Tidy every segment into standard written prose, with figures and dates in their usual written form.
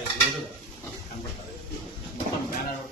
ఇట్లా లేదు కనపడుతుంది మొత్తం బ్యానర్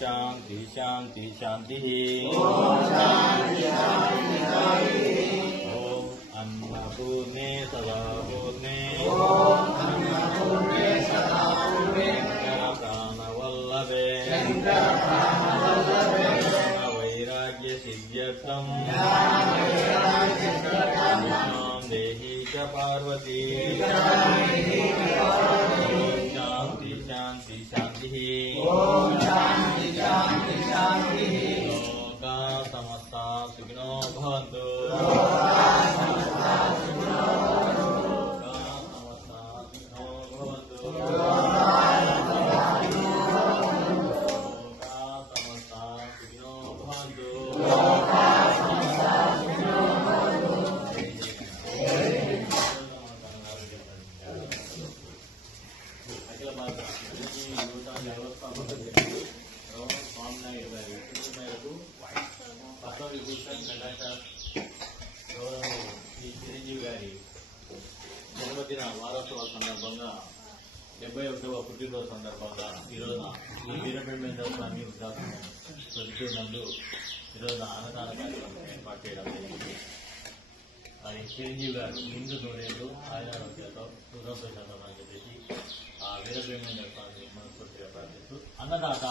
शांति शांति शांति ओम अन्नपूर्णे सदा पूर्णे प्राणवल्लभे वैराग्य सिद्ध्यर्थं देहि च पार्वती शांति शांति शांति लोका समस्ता सुखिनो भवन्तु लोका समस्ता सुखिनो भवन्तु लोका समस्ता सुखिनो भवन्तु చిరంజీవి గారి జన్మదిన వారోత్సవాల సందర్భంగా 71వ పుట్టినరోజు సందర్భంగా ఈరోజున ఈ వీరబ్రహ్మేంద్ర స్వామి వృద్ధాశ్రమం నందు ఈరోజున అన్నదాన కార్యక్రమం ఏర్పాటు చేయడం జరిగింది. అది చిరంజీవి గారు నిండు నూరేళ్ళు ఆయురారోగ్యాలతో సుఖంతోషాలను అని చెప్పేసి ఆ వీరబ్రహ్మేంద్ర స్వామి మనస్ఫూర్తిగా ప్రార్థిస్తూ అన్నదాత